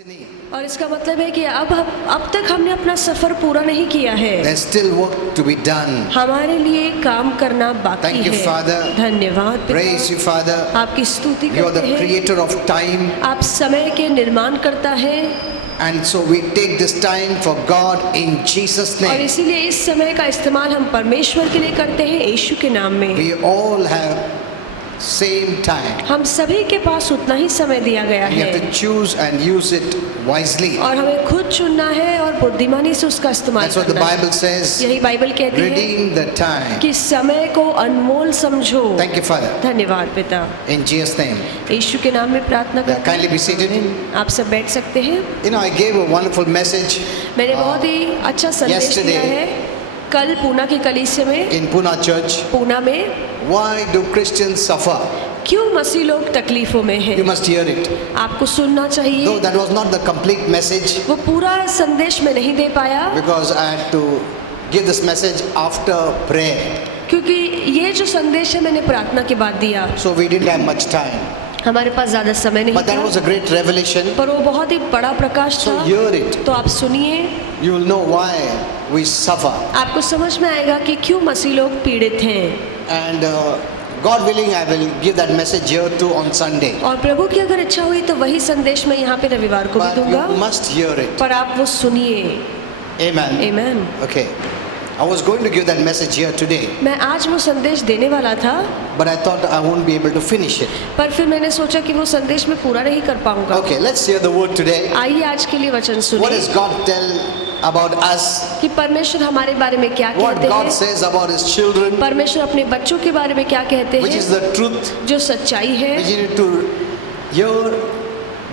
और इसका मतलब है कि अब तक हमने अपना सफर पूरा नहीं किया है। There's still work to be done. हमारे लिए काम करना बाकी Thank you, है। Father. धन्यवाद Praise you, Father. आपकी स्तुति You are करते the हैं। creator of time. आप समय के निर्माण करता है And so we take this time for God in Jesus' और name. इसीलिए इस समय का इस्तेमाल हम परमेश्वर के लिए करते हैं यीशु के नाम में। We all have same time. हम सभी के पास उतना ही समय दिया गया We have है to choose and use it wisely. और हमें खुद चुनना है और बुद्धिमानी से उसका इस्तेमाल That's what the करना है। Bible says. यही बाइबल कहती है Redeem the time. कि समय को अनमोल समझो। Thank you, Father. धन्यवाद पिता, In Jesus' name. यीशु के नाम में प्रार्थना करते Kindly be seated. हैं। आप सब बैठ सकते हैं। You know, I gave a wonderful message मैंने बहुत ही अच्छा संदेश yesterday. दिया है कल पूना की कलीसिया में। in Pune Church. पूना में Why do Christians suffer? क्यों मसीह लोग तकलीफों में हैं? You must hear it. आपको सुनना चाहिए। Though that was not the complete message, वो पूरा संदेश में नहीं दे पाया because I had to give this message after prayer. क्योंकि ये जो संदेश है मैंने प्रार्थना के बाद दिया। So we didn't have much time. हमारे पास ज्यादा समय नहीं But that was था a great revelation. पर वो बहुत ही बड़ा प्रकाश So था। hear it. तो आप सुनिए, You will know why we suffer. आपको समझ में आएगा कि क्यों मसीह लोग पीड़ित हैं। And God willing, I will give that message here too on Sunday. और प्रभु की अगर इच्छा हुई तो वही संदेश मैं यहाँ पे रविवार को भी But दूंगा, you must hear it. पर आप वो सुनिए। Amen. आमीन। Okay. I was going to give that message here today, मैं आज वो संदेश देने वाला था but I thought I won't be able to finish it. पर फिर मैंने सोचा कि वो संदेश मैं पूरा नहीं कर पाऊंगा। Okay, let's hear the word today. आइए आज के लिए वचन What सुनिए does God tell about us? कि परमेश्र हमारे बारे में क्या What कहते God हैं। says about His children, परमेश्वर अपने बच्चों के बारे में क्या कहते which is हैं, the truth, जो सच्चाई है, which you need to hear,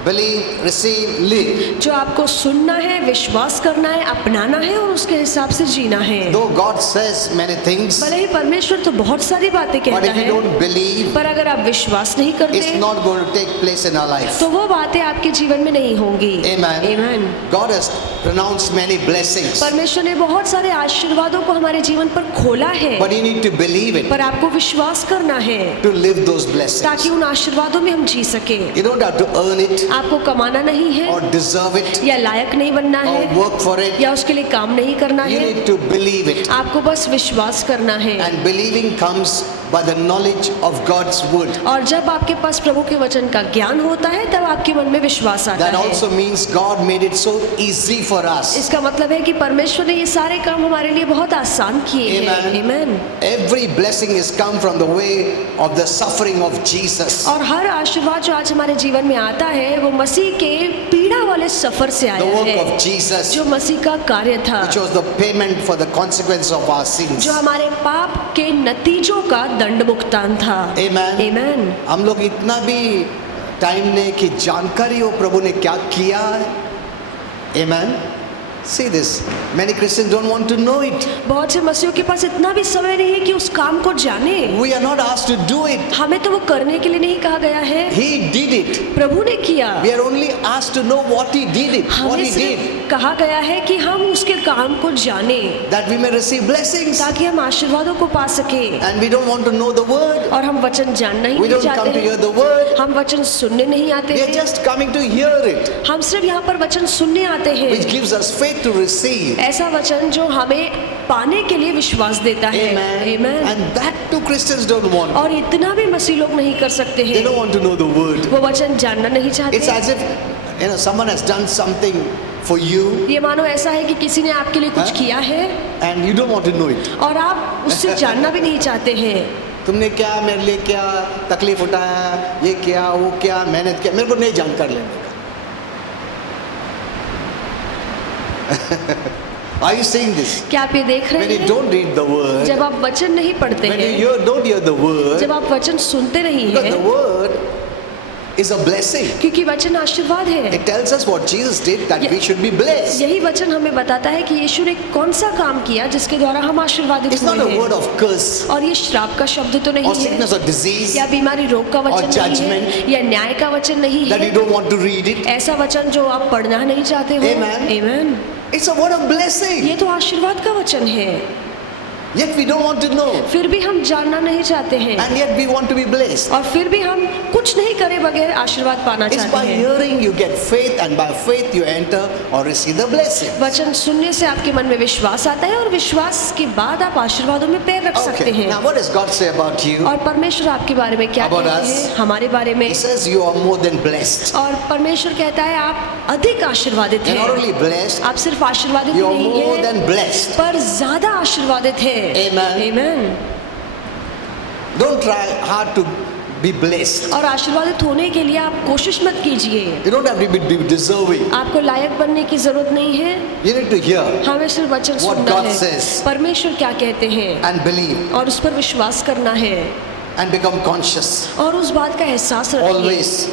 believe, receive, live. जो आपको सुनना है, विश्वास करना है, अपनाना है और उसके हिसाब से जीना है। Though God says many things, भले ही परमेश्वर तो बहुत सारी बातें but कहता if you है, don't believe, पर अगर आप विश्वास नहीं it's करते not going to take place in our life. तो वो बातें आपके जीवन में नहीं होंगी। Amen. आमीन। God has pronounced many blessings, परमेश्वर ने बहुत सारे आशीर्वादों को हमारे जीवन पर खोला है, but you need to believe it पर आपको विश्वास करना है to live those blessings. ताकि उन आशीर्वादों में हम जी सके। You don't have to earn it आपको कमाना नहीं है or deserve it या लायक नहीं बनना or है work for it. या उसके लिए काम नहीं करना You है, need to believe it. आपको बस विश्वास करना है। And believing comes by the knowledge of God's word. और जब आपके पास प्रभु के वचन का ज्ञान होता है तब आपके मन में विश्वास आता That है। also means God made it so easy for us. इसका मतलब है कि परमेश्वर ने ये सारे काम हमारे लिए बहुत आसान किए हैं। Amen. आमीन। Every blessing has come from the way of the suffering of Jesus. और हर आशीर्वाद जो आज हमारे जीवन में आता है वो मसीह के पीड़ा वाले सफर से The आया work है, of Jesus, जो मसीह का कार्य था, which was the payment for the consequence of our sins. जो हमारे पाप के नतीजों का दंड भुगतान था। Amen. आमीन। हम लोग इतना भी टाइम ने कि जानकारी हो प्रभु ने क्या किया है। Amen. See this. Many Christians don't want to know it. बहुत से मसीहों के पास इतना भी समय नहीं है कि उस काम को जाने। We are not asked to do it. हमें तो वो करने के लिए नहीं कहा गया है, He did it. प्रभु ने किया। We are only asked to know what He did it. What हमें He did. सिर्फ कहा गया है कि हम उसके काम को जाने That we may receive blessings. ताकि हम आशीर्वादों को पा सके। And we don't want to know the word. और हम वचन जानना ही We नहीं don't come चाहते to hear हैं, the word. हम वचन सुनने नहीं आते We are हैं, just coming to hear it, हम सिर्फ यहाँ पर वचन सुनने आते हैं। which gives us faith to receive. ऐसा वचन जो हमें पाने के लिए विश्वास देता है। Amen. आमीन। And that too Christians don't want. और इतना भी मसीह लोग नहीं कर सकते They हैं, don't want to know the word. वो वचन जानना नहीं चाहते। It's as if someone has done something for you ये मानो ऐसा है कि किसी ने आपके लिए कुछ हाँ? किया है and you don't want to know it. और आप उससे जानना भी नहीं चाहते हैं। तुमने क्या मेरे लिए क्या तकलीफ उठाया, ये क्या वो क्या मेहनत किया, मेरे को नहीं जानकार लेने का। Are you seeing this? क्या आप ये देख When रहे you हैं? don't read the word, जब आप वचन नहीं पढ़ते when you हैं, don't hear the word, जब आप वचन सुनते नहीं because the हैं, word is a blessing. क्योंकि वचन आशीर्वाद है। It tells us what Jesus did, that we should be blessed. यही वचन हमें बताता है कि यीशु ने कौन सा काम किया जिसके द्वारा हम आशीर्वादित It's not a हुए word हैं। of curse और ये श्राप का शब्द तो or नहीं है, sickness or disease या बीमारी रोग का वचन नहीं judgment है, या न्याय का वचन नहीं that you है, don't want to read it. ऐसा वचन जो आप पढ़ना नहीं चाहते हो। Amen. आमीन। It's a word of blessing. ये तो आशीर्वाद का वचन है। Yet we don't want to know. फिर भी हम जानना नहीं चाहते हैं, And yet we want to be blessed. और फिर भी हम कुछ नहीं करे बगैर आशीर्वाद पाना It's चाहते by हैं। hearing you get faith, and by faith you enter or receive the blessing. वचन सुनने से आपके मन में विश्वास आता है, और विश्वास के बाद आप आशीर्वादों में पैर रख सकते Okay. हैं। Now what does God say about you? और परमेश्वर आपके बारे में क्या About कहते us? हैं? हमारे बारे में। He says you are more than blessed. और परमेश्वर कहता है आप अधिक आशीर्वादित You're not हैं। only blessed, आप सिर्फ आशीर्वादित you are नहीं more हैं, than blessed. पर ज्यादा आशीर्वादित हैं। Amen. Amen। Don't try hard to be blessed. और आशीर्वादित होने के लिए आप कोशिश मत कीजिए। You don't have to be deserving. आपको लायक बनने की जरूरत नहीं है, You need to hear हमें सिर्फ वचन What सुनना God है, says. परमेश्वर क्या कहते हैं, and believe और उस पर विश्वास करना है, and become conscious और उस बात का एहसास रखिए always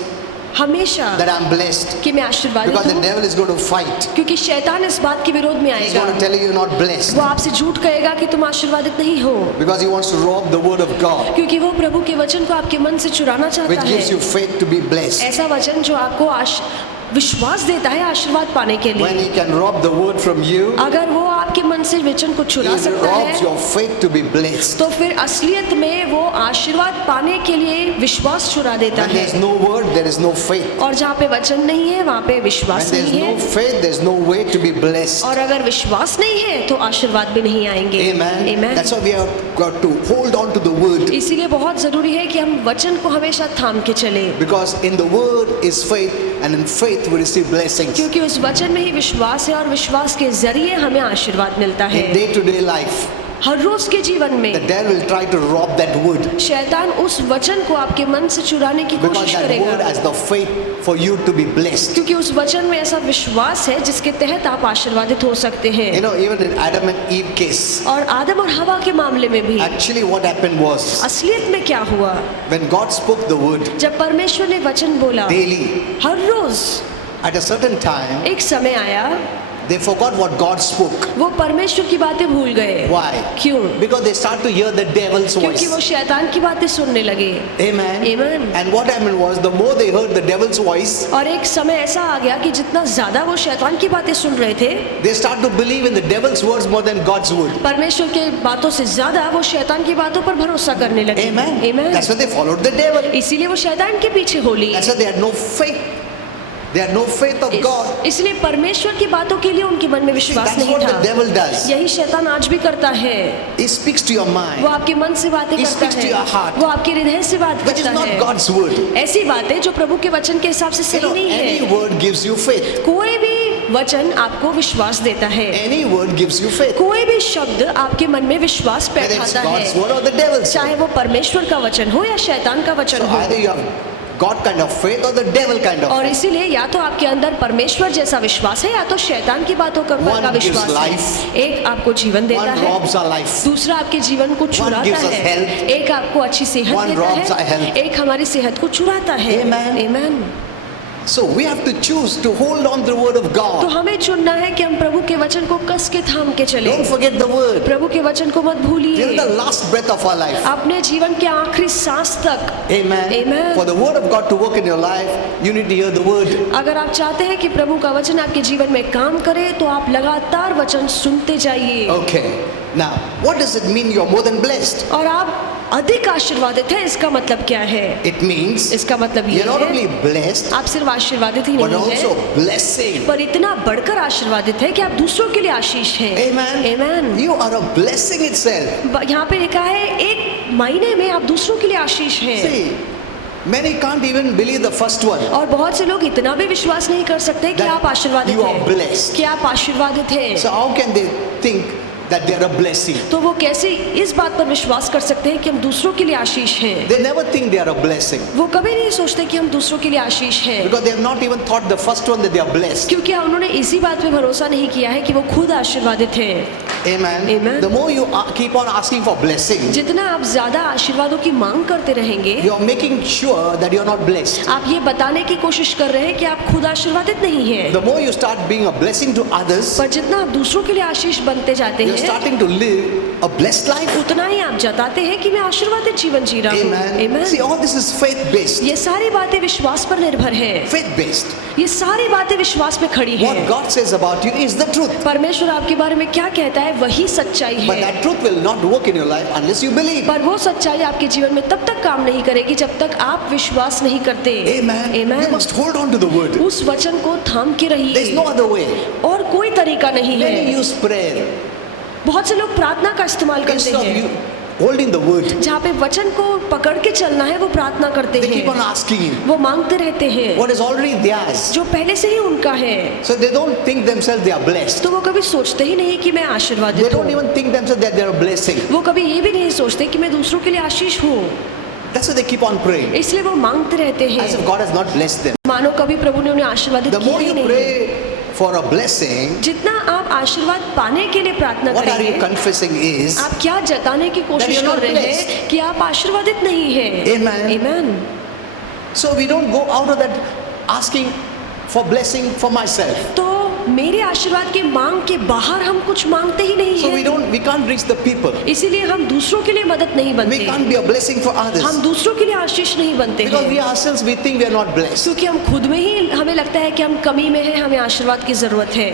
हमेशा that I'm blessed, कि मैं आशीर्वादित because the हूँ, devil is going to fight. क्योंकि शैतान इस बात के विरोध में He's आएगा। going to tell you you're not blessed वो आपसे झूठ कहेगा कि तुम आशीर्वादित नहीं हो, because he wants to rob the word of God, क्योंकि वो प्रभु के वचन को आपके मन से चुराना which चाहता gives you है। faith to be blessed. ऐसा वचन जो आपको विश्वास देता है आशीर्वाद पाने के When लिए। he can rob the word from you, अगर वो आपके मन से वचन को he चुरा सकता robs है, your faith to be blessed. तो फिर असलियत में वो आशीर्वाद पाने के लिए विश्वास चुरा देता When है। there's no word, there is no faith. और जहाँ पे वचन नहीं है वहाँ पे When विश्वास there's नहीं no है, faith, there's no way to be blessed. और अगर विश्वास नहीं है तो आशीर्वाद भी नहीं आएंगे। Amen. Amen। That's why we have got to hold on to the word, इसीलिए बहुत जरूरी है कि हम वचन को हमेशा थाम के चले, because in the word is faith, and in faith we receive blessings. क्योंकि उस वचन में ही विश्वास है, और विश्वास के जरिए हमें आशीर्वाद मिलता है। In day-to-day life, हर रोज के जीवन the में devil will try to rob that word, शैतान उस वचन को आपके मन से चुराने की because कोशिश that word करेगा, has the faith for you to be blessed. क्योंकि उस वचन में ऐसा विश्वास है जिसके तहत आप आशीर्वादित हो सकते हैं। You know, even in Adam and Eve case, और आदम और हवा के मामले में भी actually what happened was, असलियत में क्या हुआ, when God spoke the word जब परमेश्वर ने वचन बोला daily, her rose, at a certain time, एक समय आया they forgot what God spoke. वो परमेश्वर की बातें भूल गए। Why? क्यों? Because they start to hear the devil's क्योंकि वो voice. शैतान की बातें सुनने लगे। Amen. Amen। And what happened was, the more they heard the devil's voice, और एक समय ऐसा आ गया कि जितना ज्यादा वो शैतान की बातें सुन रहे थे, they start to believe in the devil's words more than God's word. परमेश्वर के बातों से ज्यादा वो शैतान की बातों पर भरोसा करने लगे। Amen. Amen। That's why they followed the devil. इसीलिए वो शैतान के पीछे हो ली। That's why they had no faith. They had no faith of God. इसलिए परमेश्वर की बातों के लिए उनके मन में See, विश्वास that's नहीं what the था। devil does. यही शैतान आज भी करता है। He speaks to your वो mind, आपके मन से बातें He करता speaks to your है, heart, वो आपके हृदय से बात which is करता not है। God's word. ऐसी बातें जो प्रभु के वचन के हिसाब से You सही know, नहीं any है। word gives you faith. कोई भी वचन आपको विश्वास देता है, Any word gives you faith. कोई भी शब्द आपके मन में विश्वास Whether it's पैदा God's है, word or the devil's word. चाहे वो परमेश्वर का वचन हो या शैतान का वचन So हो। either you have God kind of faith or the devil kind of और faith. इसीलिए या तो आपके अंदर परमेश्वर जैसा विश्वास है, या तो शैतान की बातों का One gives विश्वास life. है। एक आपको जीवन देता One है, robs our life. दूसरा आपके जीवन को चुराता gives us है, health. एक आपको अच्छी सेहत One देता robs our है, health. एक हमारी सेहत को चुराता है। Amen. Amen। So we have to choose to hold on to the word of तो God. हमें चुनना है कि हम प्रभु के वचन को कस के थाम के चले। Don't forget the word. प्रभु के वचन को मत Till भूलिए, the last breath of our life. अपने जीवन के आखिरी सांस तक। Amen. Amen। For the word of God to work in your life, you need to hear the word. अगर आप चाहते हैं कि प्रभु का वचन आपके जीवन में काम करे, तो आप लगातार वचन सुनते जाइए। Okay. Now, what does it mean you're more than blessed? और आप अधिक आशीर्वादित हैं, इसका मतलब क्या है? It means इसका मतलब ये you're not only है blessed, आप सिर्फ आशीर्वादित ही but नहीं also हैं, blessing. पर इतना बढ़कर आशीर्वादित है कि आप दूसरों के लिए आशीष हैं। Amen. Amen। You are a blessing itself. यहाँ पे लिखा है एक महीने में आप दूसरों के लिए आशीष हैं। See, many can't even believe the first one. और बहुत से लोग इतना भी विश्वास नहीं कर सकते कि That आप आशीर्वादित you are हैं, blessed. कि आप आशीर्वादित हैं। So how can they think that they are a blessing? तो वो कैसे इस बात पर विश्वास कर सकते हैं कि हम दूसरों के लिए आशीष हैं? They never think they are a blessing वो कभी नहीं सोचते कि हम दूसरों के लिए आशीष हैं, because they have not even thought the first one that they are blessed. क्योंकि उन्होंने इसी बात पे भरोसा नहीं किया है कि वो खुद आशीर्वादित हैं। Amen. Amen. The more you keep on asking for blessing, जितना आप ज्यादा आशीर्वादों की मांग करते रहेंगे, you are making sure that you are not blessed. आप ये बताने की कोशिश कर रहे हैं कि आप खुद आशीर्वादित नहीं हैं। The more you start being a blessing to others, पर जितना आप दूसरों के लिए आशीष बनते जाते you're हैं, starting to live a blessed life. उतना ही आप जताते हैं कि मैं आशीर्वादित जीवन जी रहा हूँ। Amen. Amen. See, all this is faith based. ये सारी बातें विश्वास पर निर्भर है। Faith based. ये सारी बातें विश्वास पे खड़ी What है। God says about you is the truth. परमेश्वर आपके बारे में क्या कहता है वही सच्चाई But है। that truth will not work in your life unless you believe. पर वो सच्चाई आपके जीवन में तब तक काम नहीं करेगी जब तक आप विश्वास नहीं करते। Amen. You Amen. must hold on to the word. उस वचन को थाम के There's रहिए no other way. और कोई तरीका नहीं Many है। use prayer बहुत से लोग प्रार्थना का इस्तेमाल करते instead of हैं। you holding the word. जहाँ पे वचन को पकड़ के चलना है वो प्रार्थना करते They keep on हैं, asking you वो मांगते रहते हैं what is already theirs. जो पहले से ही उनका है। So they don't think themselves they are blessed. तो वो कभी सोचते ही नहीं कि मैं They आशीर्वादित don't हूँ। even think themselves that they are a blessing. वो कभी ये भी नहीं सोचते कि मैं दूसरों के लिए आशीष हूँ। That's why they keep on praying इसलिए वो मांगते रहते as if हैं God has not blessed them. मानो कभी प्रभु ने उन्हें आशीर्वादित The किया more ही you नहीं। pray for a blessing, जितना आप आशीर्वाद पाने के लिए प्रार्थना what are you करेंगे, confessing is आप क्या जताने की कोशिश you're not कर रहे blessed. हैं कि आप आशीर्वादित नहीं हैं। Amen. Amen. so we don't go out of that asking for blessing for myself. तो मेरे आशीर्वाद के मांग के बाहर हम कुछ मांगते ही नहीं So हैं। we can't reach the people. इसीलिए हम दूसरों के लिए मदद नहीं We बनते, can't be a blessing for हम others दूसरों के लिए आशीष नहीं बनते because we हैं, ourselves we think we are not blessed. क्योंकि हम खुद में ही हमें लगता है कि हम कमी में हैं, हमें आशीर्वाद की जरूरत है।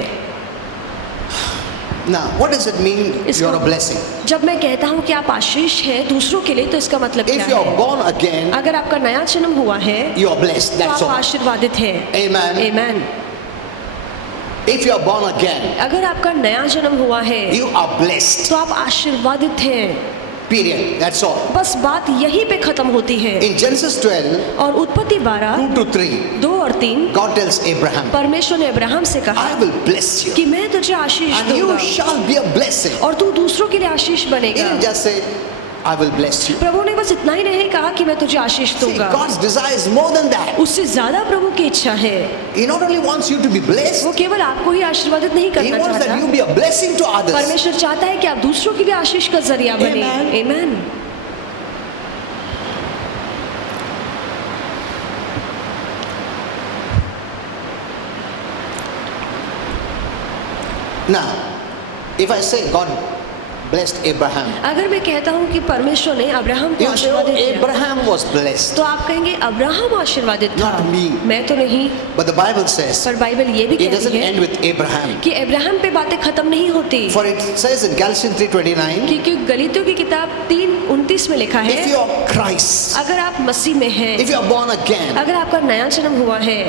Now, what does it mean you're a blessing? जब मैं कहता हूँ कि आप आशीष हैं दूसरों के लिए, तो इसका मतलब क्या If you're है? born again, अगर आपका नया जन्म हुआ है you are blessed. तो That's आप all. आशीर्वादित हैं। Amen. Amen. If you are born again, अगर आपका नया जन्म हुआ है you are blessed. तो आप आशीर्वादित हैं। Period. That's all. बस बात यहीं पे खत्म होती है। In Genesis 12, और उत्पत्ति 12 2-3, 2 और 3 God tells Abraham, परमेश्वर ने अब्राहम से कहा I will bless you कि मैं तुझे आशीष and you दूंगा shall be a blessing. और तू दूसरों के लिए आशीष He बनेगा। didn't just say, I will bless you. प्रभु ने बस इतना ही नहीं कहा कि मैं तुझे आशीष See, दूंगा, God's desire is more than that. उससे ज्यादा प्रभु की इच्छा है। He not only wants you to be blessed, वो केवल आपको ही आशीर्वादित नहीं He करना wants that चाहता, you be a blessing to others. परमेश्वर चाहता है कि आप दूसरों के लिए आशीष का जरिया बने। Amen. Amen. Now, if I say God blessed Abraham, अगर मैं कहता हूँ कि परमेश्वर ने अब्राहम को you say, oh, आशीर्वादित किया, Abraham was blessed. तो आप कहेंगे अब्राहम आशीर्वादित था, Not me. मैं तो नहीं। But the Bible says, पर बाइबल ये भी it doesn't कहती है end with Abraham. कि अब्राहम पे बातें खत्म नहीं होती, For it says in Galatians 3:29, क्योंकि गलीतियों की किताब 3:29 में लिखा if है you are Christ, अगर आप मसीह में हैं, if you are born again, अगर आपका नया जन्म हुआ है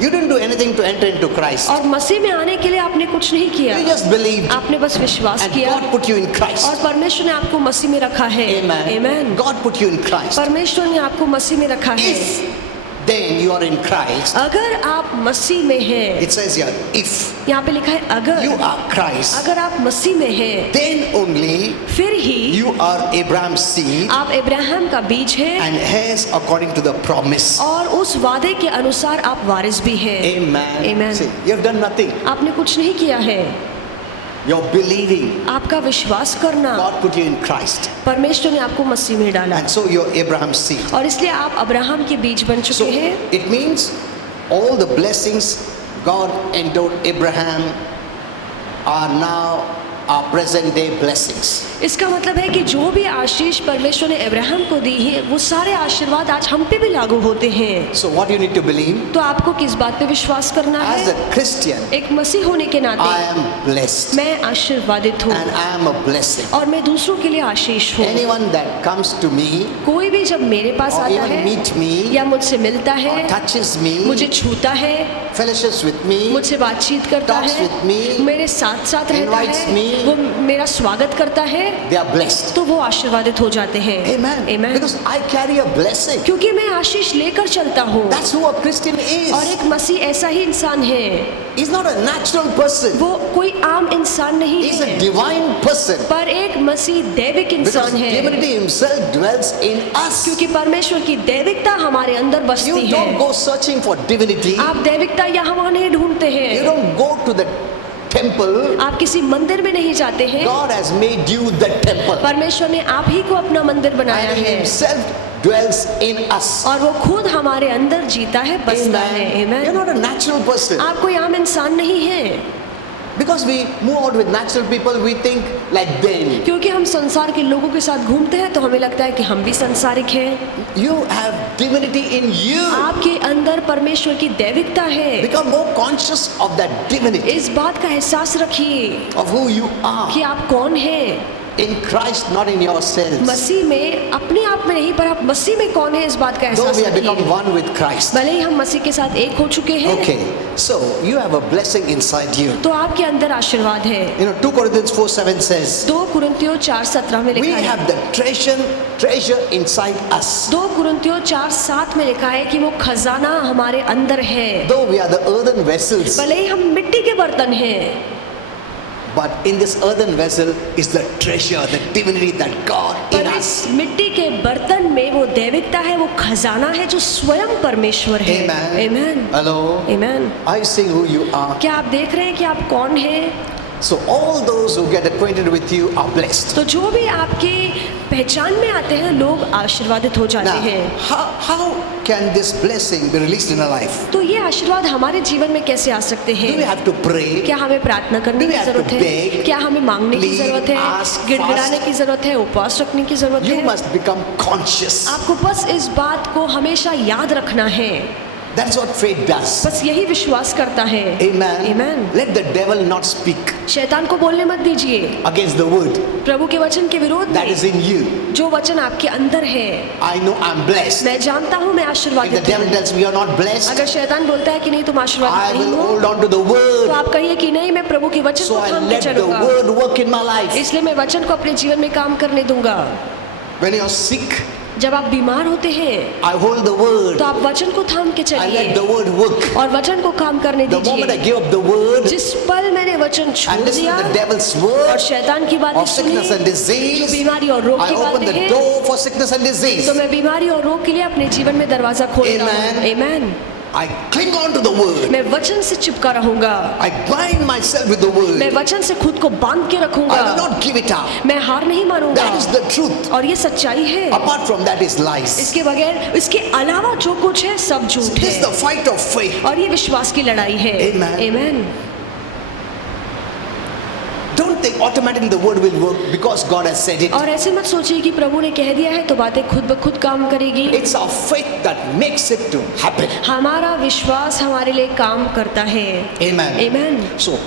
you didn't do anything to enter into Christ. और मसीह में आने के लिए आपने कुछ नहीं किया, You just believed आपने बस विश्वास and किया God put you in और Christ. परमेश्वर ने आपको मसीह में रखा है। Amen. Amen. God put you in Christ. परमेश्वर ने आपको मसीह में रखा है। If then you are in Christ, अगर आप मसीह में हैं, it says here, if यहाँ पे लिखा है अगर, you are Christ, अगर आप मसीह में हैं then only फिर ही you are Abraham's seed आप अब्राहम का बीज हैं and heirs according to the promise. और उस वादे के अनुसार आप वारिस भी हैं। Amen. Amen. See, you have done nothing. आपने कुछ नहीं किया है, You're believing. आपका विश्वास करना, God put you in Christ. परमेश्वर ने आपको मसीह में डाला And so you're Abraham's seed. और इसलिए आप अब्राहम के बीज बन So चुके हैं। it means all the blessings God endowed Abraham are now our present day blessings. इसका मतलब है कि जो भी आशीष परमेश्वर ने अब्राहम को दी है वो सारे आशीर्वाद आज हम पे भी लागू होते हैं। So what you need to believe? तो आपको किस बात पे विश्वास करना As है? a Christian, एक मसीह होने के I नाते am blessed मैं आशीर्वादित हूँ and I am a blessing. और मैं दूसरों के लिए आशीष हूँ। Anyone that comes to me कोई भी जब मेरे पास or आता even है meet me या मुझसे मिलता or है, touches me, मुझे छूता है, fellowships with me, मुझसे बातचीत करता talks है, with me, मेरे साथ साथ रहता invites है, me, वो मेरा स्वागत करता है, they are blessed. तो वो आशीर्वादित हो जाते हैं। Amen. Amen. Because I carry a blessing. क्योंकि मैं आशीष लेकर चलता हूँ That's who a Christian और is. एक मसीह ऐसा ही इंसान है, He's not a natural person. वो कोई आम इंसान नहीं He's a है, divine person. पर एक मसीह दैविक Because इंसान है, divinity himself dwells in us. क्योंकि परमेश्वर की दैविकता हमारे अंदर You बसती don't है। go searching for divinity. आप दैविकता यहाँ वहाँ नहीं ढूंढते You हैं, don't go to the temple. आप किसी मंदिर में नहीं जाते हैं, God has made you the temple. परमेश्वर ने आप ही को अपना मंदिर बनाया And he है himself dwells in us. और वो खुद हमारे अंदर जीता है, बसता है। Amen. You're Amen. not a natural person. आप कोई आम इंसान नहीं है, Because we move out with natural people, we think like them. क्योंकि हम संसार के लोगों के साथ घूमते हैं तो हमें लगता है कि हम भी संसारिक हैं। You have divinity in you. आपके अंदर परमेश्वर की दैविकता है। Become more conscious of that divinity, इस बात का एहसास रखिए of who you are कि आप कौन हैं। in Christ, not in yourselves. मसीह में, अपने आप में नहीं, पर आप मसीह में कौन है इस बात का Though एहसास we have become रखिए। one with Christ. भले ही हम मसीह के साथ एक हो चुके हैं, Okay, so you have a blessing inside you. तो आपके अंदर आशीर्वाद है। 2 Corinthians 4:7 says, 2 कुरिन्थियों 4:17 में we लिखा है। have the treasure inside us. 2 कुरिन्थियों 4:7 में लिखा है कि वो खजाना हमारे अंदर है। Though we are the earthen vessels, भले ही हम मिट्टी के बर्तन हैं, but in this earthen vessel is the treasure, the divinity that God in पर us. इस मिट्टी के बर्तन में वो दैविकता है, वो खजाना है जो स्वयं परमेश्वर है। Amen. Amen. Hello. Amen. Are you seeing who you are? क्या आप देख रहे हैं कि आप कौन हैं? So all those who get acquainted with you are blessed. तो जो भी आपके पहचान में आते हैं लोग आशीर्वादित हो जाते Now, हैं। how can this blessing be released in our life? तो ये आशीर्वाद हमारे जीवन में कैसे आ सकते Do we हैं? have to pray? क्या हमें प्रार्थना करने Do we की have to जरूरत है? beg, क्या हमें मांगने की plead, जरूरत है? ask, गिड़गिड़ाने fast? की जरूरत है? उपवास रखने की जरूरत You है? must become conscious. आपको बस इस बात को हमेशा याद रखना है। That's what faith does. बस यही विश्वास करता है। Amen. Amen. Let the devil not speak शैतान को बोलने मत दीजिए against the word प्रभु के वचन के विरोध that is में। in you. जो वचन आपके अंदर है, I know I'm blessed. मैं जानता हूँ मैं If the आशीर्वादित devil हूँ। tells me you're not blessed, अगर शैतान बोलता है कि नहीं तुम I आशीर्वादित will नहीं हो, hold on to the तो word. आप कहिए कि नहीं, मैं प्रभु के वचन So को I थाम के let the चलूंगा, word work in my life. इसलिए मैं वचन को अपने जीवन में काम करने दूंगा। When you're sick, जब आप बीमार होते हैं I hold the word. तो आप वचन को थाम के I let the चलिए word work. और वचन को काम करने The moment I दीजिए। give up the word जिस पल मैंने वचन and छोड़ listen दिया to the devil's और word शैतान की बातें of sickness and सुनी, जो disease, बीमारी और रोग I की open बातें the हैं, door for sickness and disease. तो मैं बीमारी और रोग के लिए अपने जीवन में दरवाजा खोलता हूँ। Amen. Amen. I cling on to the word. मैं वचन से चिपका रहूंगा, I bind myself with the मैं word. वचन से खुद को बांध के I will रखूंगा, not give it up. मैं हार नहीं मानूंगा। That is the truth. और ये सच्चाई है। Apart from that is lies. इसके बगैर, इसके अलावा जो कुछ है सब झूठ This is the है fight of faith. और ये विश्वास की लड़ाई है। Amen. Amen. Don't think automatically the word will work because God has said it. और ऐसे मत सोचिए कि प्रभु ने कह दिया है तो बातें खुद ब खुद काम करेगी। It's our faith that makes it to happen. हमारा विश्वास हमारे लिए काम करता है। Amen. Amen. So,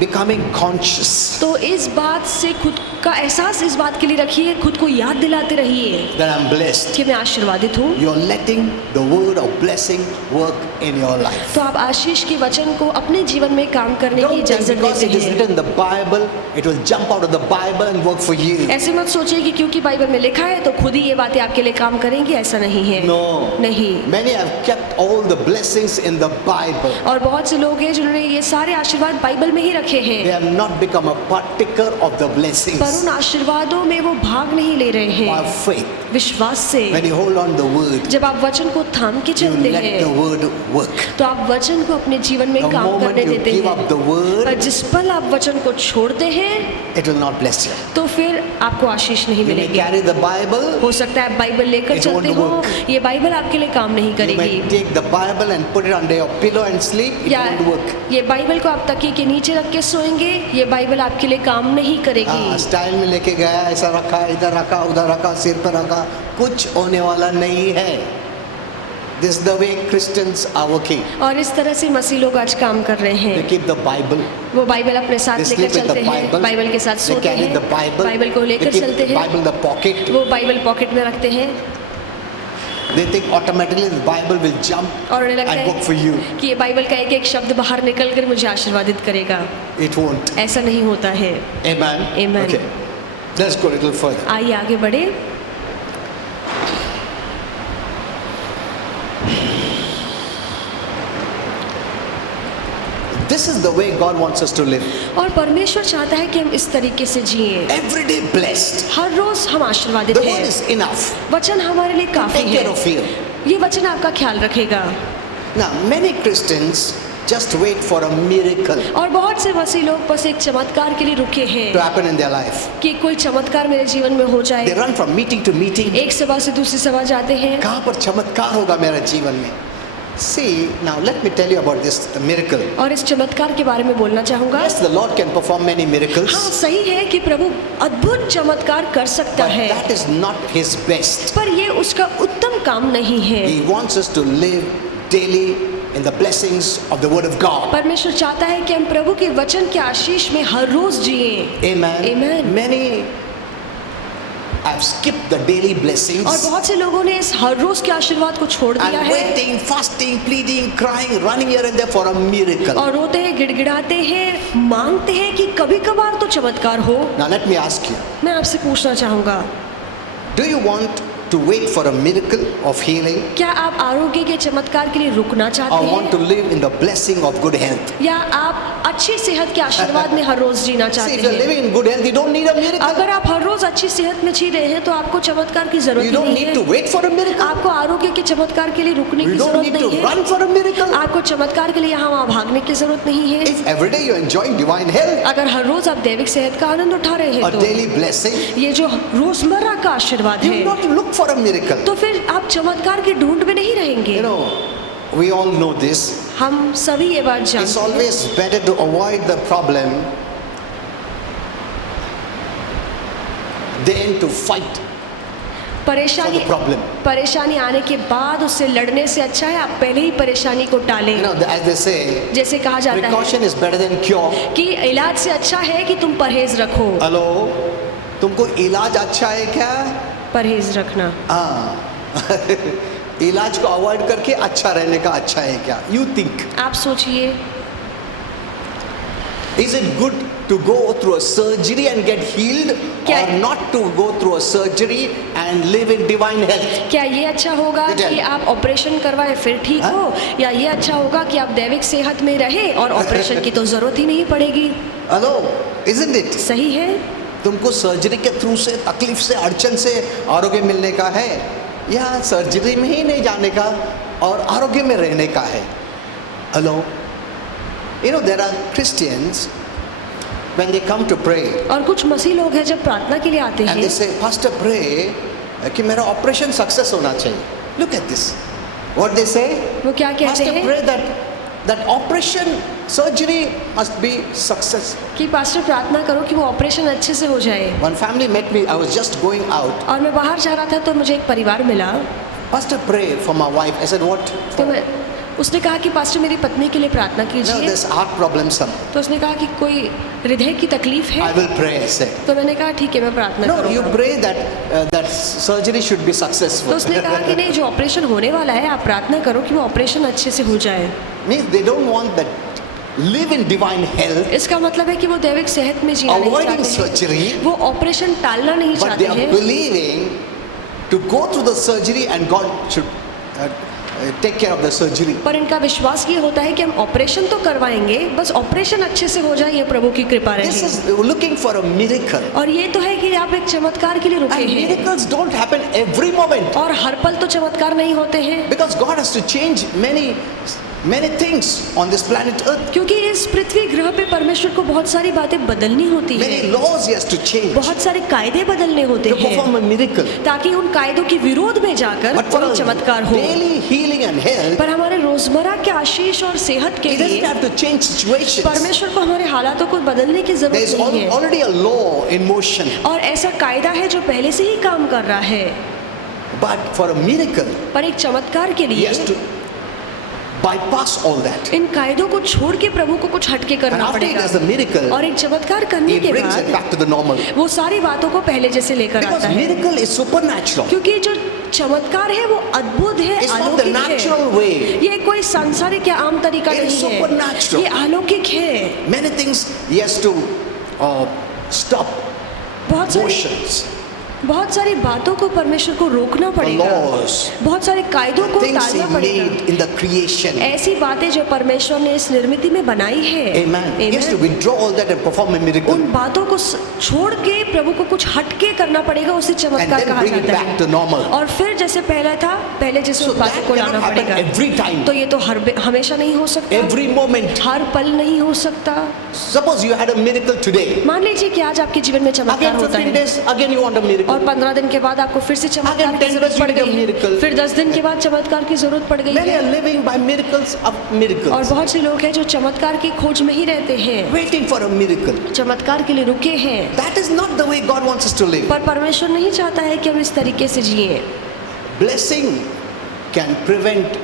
becoming conscious तो इस बात से खुद का एहसास इस बात के लिए रखिए, खुद को याद दिलाते रहिए that I'm blessed. कि मैं आशीर्वादित हूँ। You're letting the word of blessing work in your life. तो आप आशीष के वचन को अपने जीवन में काम करने की Don't think इजाजत because it देते is हैं। written in the Bible, it will jump out of the Bible and work for you. ऐसे मत सोचिए कि क्योंकि बाइबल में लिखा है तो खुद ही ये बातें आपके लिए काम करेंगी, ऐसा नहीं है। No. नहीं। Many have kept all the blessings in the Bible. और बहुत से लोग हैं जिन्होंने ये सारे आशीर्वाद बाइबल में ही रखे हैं, They have not become a partaker of the पर blessings उन आशीर्वादों में वो भाग नहीं ले रहे by हैं faith. विश्वास से। When you hold on the word, जब आप वचन को थाम के you चलते let the हैं word work. तो आप वचन को अपने जीवन में The काम moment करने you देते give up हैं, the word, पर जिस पल आप वचन को छोड़ते हैं it will not bless you. तो फिर आपको आशीष नहीं You may मिलेगी। carry the Bible, हो सकता है आप बाइबल लेकर It चलते won't हो, work. ये बाइबल आपके लिए काम नहीं you करेगी। may take the Bible and put it under your pillow and sleep, it या won't work. ये बाइबल को आप तकिए के नीचे रख के सोएंगे, ये बाइबल आपके लिए काम नहीं करेगी। स्टाइल में लेके गया, ऐसा रखा, इधर रखा, उधर रखा, सिर पर रखा, कुछ होने वाला नहीं है. This is the way Christians are working. और इस तरह से मसीह लोग आज काम कर रहे They हैं। keep the Bible, वो बाइबल अपने साथ they लेकर sleep with the चलते हैं, Bible, बाइबल के साथ they सोते carry the हैं, Bible, बाइबल को they लेकर keep चलते the हैं, Bible in the pocket. वो बाइबल पॉकेट में रखते हैं They think automatically the Bible will jump और उन्हें लगता and work है for you. कि ये बाइबल का एक एक शब्द बाहर निकल कर मुझे आशीर्वादित करेगा। It won't. ऐसा नहीं होता है। Amen. Amen. Okay. Let's go a little further. आइए आगे बढ़े। This is the way God wants us to live. और परमेश्वर चाहता है कि हम इस तरीके से जिए, Every day blessed. हर रोज हम आशीर्वादित The word हैं। is enough. वचन हमारे लिए काफी Take care है, of you. ये वचन आपका ख्याल रखेगा। Now, many Christians just wait for a miracle और बहुत से मसीह लोग बस एक चमत्कार के लिए रुके to हैं happen in their life. कि कोई चमत्कार मेरे जीवन में हो They जाए। run from meeting to meeting. एक सभा से दूसरी सभा जाते हैं, कहाँ पर चमत्कार होगा मेरे जीवन में? See, now let me tell you about this miracle. और इस चमत्कार के बारे में बोलना चाहूंगा। Yes, the Lord can perform many miracles, हाँ, सही है कि प्रभु अद्भुत चमत्कार कर सकता but है, that is not His best. पर ये उसका उत्तम काम नहीं है। He wants us to live daily in the blessings of the Word of God. परमेश्वर चाहता है कि हम प्रभु के वचन के आशीष में हर रोज जिए। Amen. Amen. Many have skipped the daily और blessings बहुत से लोगों ने इस हर रोज के आशीर्वाद को छोड़ दिया and है waiting, fasting, pleading, crying, running here and there for a miracle. और रोते हैं, गिड़गिड़ाते हैं, मांगते हैं कि कभी कभार तो चमत्कार हो। Now let me ask you, मैं आपसे पूछना चाहूंगा, do you want to wait for a miracle of healing क्या आप आरोग्य के चमत्कार के लिए रुकना or चाहते want to हैं live in the blessing of good health? या आप अच्छी सेहत के आशीर्वाद में हर रोज जीना See, चाहते if you're हैं? living in good health, you don't need a miracle. अगर आप हर रोज अच्छी सेहत में जी रहे हैं तो आपको चमत्कार की जरूरत You ही don't नहीं need to है। wait for a miracle. आपको आरोग्य के चमत्कार के लिए रुकने You की don't जरूरत need to नहीं है। run for a miracle. आपको चमत्कार के लिए यहाँ वहाँ भागने की जरूरत नहीं है। If every day you're enjoying divine health, अगर हर रोज आप दैविक सेहत का आनंद उठा रहे a हैं तो daily blessing, ये जो रोजमर्रा का आशीर्वाद you है, will not look for a miracle. तो फिर आप चमत्कार की ढूंढ में नहीं रहेंगे। You know, we all know this. हम सभी ये बात It's जानते हैं। always better to avoid the problem than to fight for परेशानी the problem. परेशानी आने के बाद उससे लड़ने से अच्छा है आप पहले ही परेशानी को टालें। You know, as they say, जैसे कहा जाता है precaution is better than cure. कि इलाज से अच्छा है कि तुम परहेज रखो। हेलो, तुमको इलाज अच्छा है क्या? परहेज रखना। हाँ इलाज को अवॉइड करके अच्छा रहने का अच्छा है क्या? यू थिंक आप सोचिए, is it good to go through a surgery and get healed क्या- और not to go through a surgery and live in divine health? क्या ये अच्छा होगा You tell. कि आप ऑपरेशन करवाए फिर ठीक हो, या ये अच्छा होगा कि आप दैविक सेहत में रहे और ऑपरेशन की तो जरूरत ही नहीं पड़ेगी? Hello, isn't it? सही है। तुमको सर्जरी के थ्रू से, तकलीफ से, अड़चन से आरोग्य मिलने का है, या सर्जरी में ही नहीं जाने का और आरोग्य में रहने का है? Hello, you know there are Christians when they come to pray और कुछ मसीह लोग हैं जब प्रार्थना के लिए आते and हैं they say, pastor pray कि मेरा ऑपरेशन सक्सेस होना चाहिए. Look at this, what they say, वो क्या कहते pastor हैं pray that operation surgery must be success. कि पास्टर प्रार्थना करो कि वो ऑपरेशन अच्छे से हो जाए। One family met me, I was just going out. और मैं बाहर जा रहा था तो मुझे एक परिवार मिला, Pastor pray for my wife. I said what? तो मैं उसने कहा कि पास्टर मेरी पत्नी के लिए प्रार्थना No, कीजिए। there's heart problem some. तो उसने कहा कि कोई हृदय की तकलीफ I है। will pray, I said. तो मैंने कहा ठीक है मैं प्रार्थना No, you करूंगा। pray that surgery should be तो successful. उसने कहा कि नहीं, जो ऑपरेशन होने वाला है आप प्रार्थना करो कि वो ऑपरेशन अच्छे से हो जाए। Means they don't want that live in divine health, इसका मतलब है कि वो दैविक सेहत में जीना नहीं avoiding चाहते हैं, surgery, वो ऑपरेशन टालना नहीं but चाहते they are हैं, believing to go through the surgery and God should take care of the surgery. पर इनका विश्वास ये होता है कि हम ऑपरेशन तो करवाएंगे, बस ऑपरेशन अच्छे से हो जाए, ये प्रभु की कृपा This रहेगी। is looking for a miracle. और ये तो है कि आप एक चमत्कार के लिए रुके And हैं, miracles don't happen every moment और हर पल तो चमत्कार नहीं होते हैं, because God has to change many things on this planet Earth. क्योंकि इस पृथ्वी ग्रह पे परमेश्वर को बहुत सारी बातें बदलनी होती Many है, laws he has to change बहुत सारे कायदे बदलने होते to perform हैं a miracle. ताकि उन कायदों के विरोध में जाकर But for कोई a चमत्कार हो। daily healing and health, पर हमारे रोजमर्रा के आशीष और सेहत के he doesn't लिए have to change situations. परमेश्वर को हमारे हालातों को बदलने की There is जरूरत नहीं है, already a law in motion. और ऐसा कायदा है जो पहले से ही काम कर रहा है। But for a miracle, पर एक चमत्कार के he लिए has to bypass all that. इन कायदों को छोड़ के प्रभु को कुछ हटके And करना after he पड़ेगा, does the miracle, और एक चमत्कार करने he के brings it बाद back to the normal. वो सारी बातों को पहले जैसे लेकर Because आता है, miracle is supernatural. क्योंकि जो चमत्कार है वो अद्भुत है, It's not the अलौकिक natural है। way. ये कोई सांसारिक या आम तरीका It is नहीं है, supernatural. ये अलौकिक है। Many things he has to stop. बहुत सारी बातों को परमेश्वर को रोकना पड़ेगा, laws, बहुत सारे कायदों को things he टालना पड़ेगा, made in the creation. ऐसी बातें जो परमेश्वर ने इस निर्मिति में बनाई है। Amen. He has to Amen. withdraw all that and perform a miracle. उन बातों को छोड़ के प्रभु को कुछ हटके करना पड़ेगा, उसे And चमत्कार then कहा bring it जाता back है। to normal. और फिर जैसे पहले था, पहले जैसे So उन बातों that को cannot लाना happen पड़ेगा। every time. तो ये तो हमेशा नहीं हो सकता, Every moment. हर पल नहीं हो सकता। Suppose you had a miracle today. मान लीजिए कि आज आपके जीवन में चमत्कार Again होता 15 है, days, again you want a miracle. और 15 दिन के बाद आपको फिर से चमत्कार Again, की 10 जरूरत days पड़ you need a गई है, miracle. फिर 10 दिन के बाद चमत्कार की जरूरत पड़ गई Many है। are living by miracles of और miracles, बहुत से लोग हैं जो चमत्कार की खोज में ही रहते हैं, waiting for a miracle. चमत्कार के लिए रुके हैं। That is not the way God wants us to live. पर परमेश्वर नहीं चाहता है कि हम इस तरीके से जिए। Blessing can prevent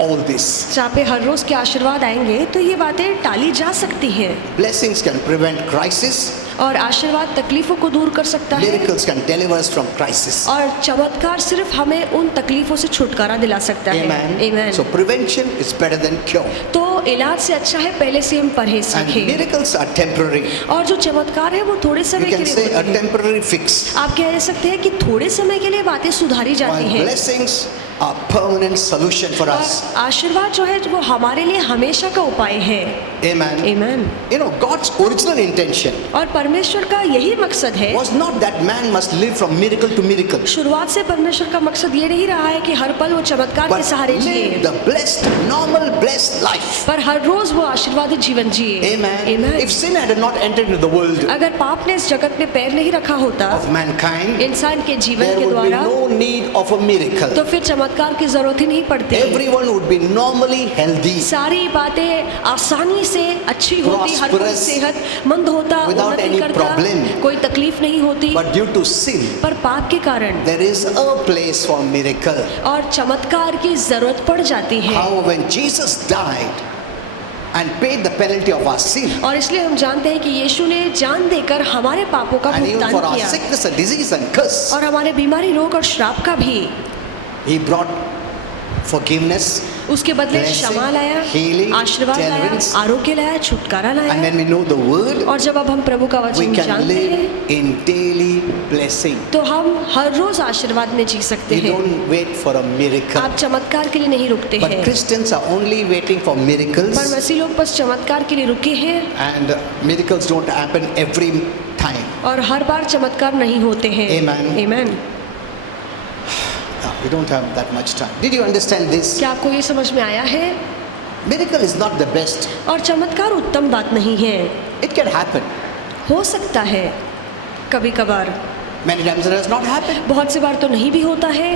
all this. जहाँ पे हर रोज के आशीर्वाद आएंगे तो ये बातें टाली जा सकती हैं, Blessings can prevent crisis. और आशीर्वाद तकलीफों को दूर कर सकता है, Miracles can deliver us from crisis. और चमत्कार सिर्फ हमें उन तकलीफों से छुटकारा दिला सकता है। Amen. Amen. So prevention is better than cure. तो इलाज से अच्छा है पहले से हम परहेज And रखें, miracles are temporary. और जो चमत्कार है वो थोड़े You समय के can लिए say a होते हैं। temporary fix. आप कह सकते हैं कि थोड़े समय के लिए बातें सुधारी जाती While हैं, blessings are permanent solution for us. और आशीर्वाद जो है वो हमारे लिए हमेशा का उपाय है। Amen. Amen. You know, God's original intention और परमेश्वर का यही मकसद है। was not that man must live from miracle to miracle, शुरुआत से परमेश्वर का मकसद ये नहीं रहा है कि हर पल वो चमत्कार के but सहारे live जिए, the blessed, normal, blessed life. पर हर रोज वो आशीर्वादित जीवन जिए। Amen. Amen. If sin had not entered into the world अगर पाप ने इस जगत में पैर नहीं रखा होता of mankind, इंसान के जीवन there के would be द्वारा, no need of a miracle. तो फिर चमत्कार की जरूरत ही नहीं पड़ती। Everyone would be normally healthy, सारी बातें आसानी से अच्छी होती, हर कोई prosperous, सेहतमंद होता, without उन्नति any करता, problem. कोई तकलीफ नहीं होती। but due to sin, पर पाप के कारण there is a place for miracle. और चमत्कार की जरूरत पड़ जाती है। How when Jesus died and paid the penalty of our sin, और इसलिए हम जानते हैं कि यीशु ने जान देकर हमारे पापों का and even भुगतान for our किया, sickness and disease and curse, और हमारे बीमारी, रोग और श्राप का भी। He brought forgiveness, उसके बदले blessing, क्षमा लाया, healing, आशीर्वाद लाया, deliverance. आरोग्य लाया, छुटकारा and लाया। when we know the word, और जब अब हम प्रभु का we वचन can जानते live हैं in daily blessing. तो हम हर रोज आशीर्वाद में जी सकते We हैं। don't wait for a miracle. आप चमत्कार के लिए नहीं रुकते But हैं, Christians are only waiting for miracles, पर मसीह लोग बस चमत्कार के लिए रुके हैं, and miracles don't happen every time. और हर बार चमत्कार नहीं होते हैं। Amen. Amen. We don't have that much time. Did you understand this? क्या आपको ये समझ में आया है? Miracle is not the best. और चमत्कार उत्तम बात नहीं है, It can happen. हो सकता है कभी कभार, Many times it has not happened. बहुत सी बार तो नहीं भी होता है।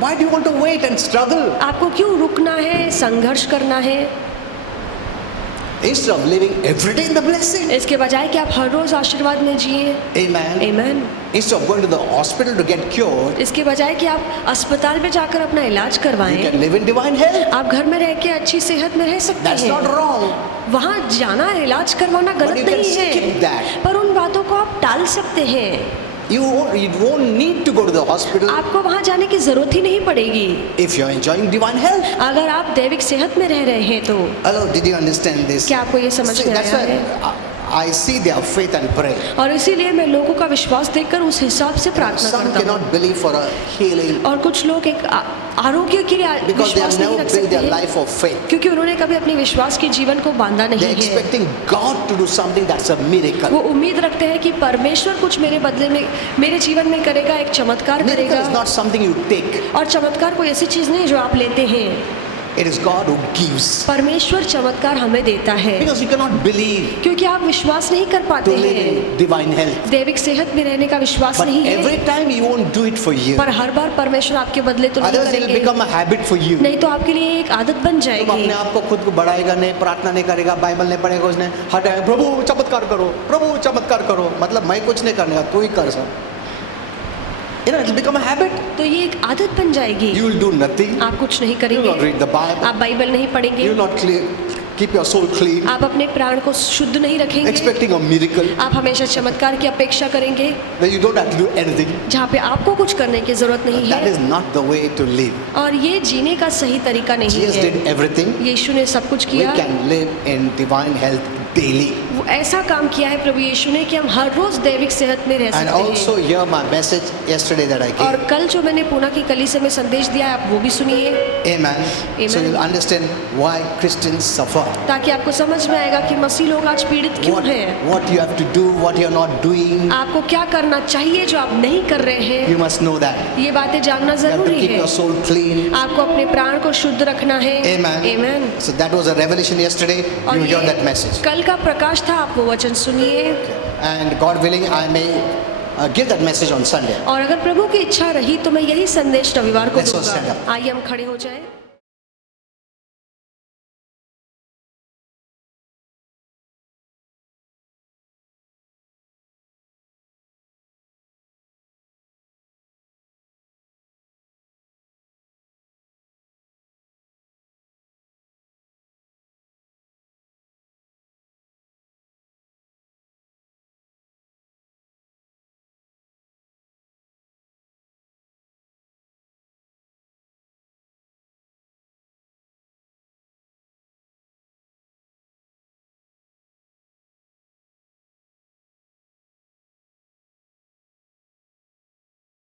Why do you want to wait and struggle? आपको क्यों रुकना है, संघर्ष करना है? Instead of living every day in the blessing. इसके बजाय कि आप हर रोज आशीर्वाद में जिए। Amen. Amen. Instead of going to the hospital to get cured, इसके बजाय कि आप अस्पताल में जाकर अपना इलाज you करवाएं, can live in divine health. आप घर में रह के अच्छी सेहत में रह सकते That's not हैं। wrong. वहाँ जाना, इलाज करवाना But you गलत can नहीं skip है, that. पर उन बातों को आप टाल सकते हैं। You won't need to go to the hospital आपको वहाँ जाने की जरूरत ही नहीं पड़ेगी if you're enjoying divine health. अगर आप दैविक सेहत में रह रहे हैं तो। Hello, did you understand this? क्या आपको ये समझ See, में that's आया है? why I see their faith and pray. और इसीलिए मैं लोगों का विश्वास देखकर उस हिसाब से प्रार्थना Some करता हूँ। cannot believe for a healing और कुछ लोग एक आरोग्य के लिए because they have विश्वास नहीं never रख built सकते their हैं, life of faith. क्योंकि उन्होंने कभी अपने विश्वास के जीवन को बांधा नहीं They're है। expecting God to do something that's a miracle. वो उम्मीद रखते हैं कि परमेश्वर कुछ मेरे बदले में, मेरे जीवन में करेगा, एक चमत्कार Miracle is करेगा। not something you take. और चमत्कार कोई ऐसी चीज नहीं जो आप लेते हैं, It is God who gives. परमेश्वर चमत्कार हमें देता है, Because you cannot believe क्योंकि आप विश्वास नहीं कर पाते to live हैं, in divine health. दैविक सेहत में रहने का विश्वास But नहीं है। every time He won't do it for you. पर हर बार परमेश्वर आपके बदले तो नहीं Otherwise it will करेंगे, become a habit for you. नहीं तो आपके लिए एक आदत बन तुम जाएगी। अपने आप को खुद को बढ़ाएगा नहीं, प्रार्थना नहीं करेगा, बाइबल नहीं पढ़ेगा, उसने हर टाइम प्रभु चमत्कार करो, प्रभु चमत्कार करो, मतलब मैं कुछ नहीं करने का, तू ही कर सब। You know, it will become a habit. तो ये एक आदत बन जाएगी। You will do nothing. आप कुछ नहीं You will not करेंगे, read the Bible. आप बाइबल नहीं पढ़ेंगे, You will not keep your soul clean, आप अपने प्राण को शुद्ध नहीं रखेंगे, expecting a miracle. आप हमेशा चमत्कार की अपेक्षा करेंगे Then you don't have to do anything. जहाँ पे आपको कुछ करने की जरूरत नहीं That है। is not the way to live. और ये जीने का सही तरीका नहीं Jesus है। did everything. यीशु ने सब कुछ We किया, can live in divine health daily. वो ऐसा काम किया है प्रभु यीशु ने कि हम हर रोज दैविक सेहत में रह And सकते also हैं। hear my message yesterday that I और gave. कल जो मैंने पूना की कलीसिया में संदेश दिया है, आप वो भी सुनिए, Amen. So Amen. you'll understand why Christians suffer. ताकि आपको समझ में आएगा कि मसीह लोग आज पीड़ित क्यों हैं। What you have to do, what you're not doing. आपको क्या करना चाहिए जो आप नहीं कर रहे हैं, You must know that. ये बातें जानना You have to जरूरी keep है। your soul clean. आपको अपने प्राण को शुद्ध रखना है। Amen. Amen. So that was a revelation yesterday. और You hear ये that message. कल का प्रकाश था, आप वो वचन सुनिए। And God willing, I may give that message on Sunday. और अगर प्रभु की इच्छा रही तो मैं यही संदेश रविवार को Let's all stand दूंगा। up. आइए हम खड़े हो जाएं।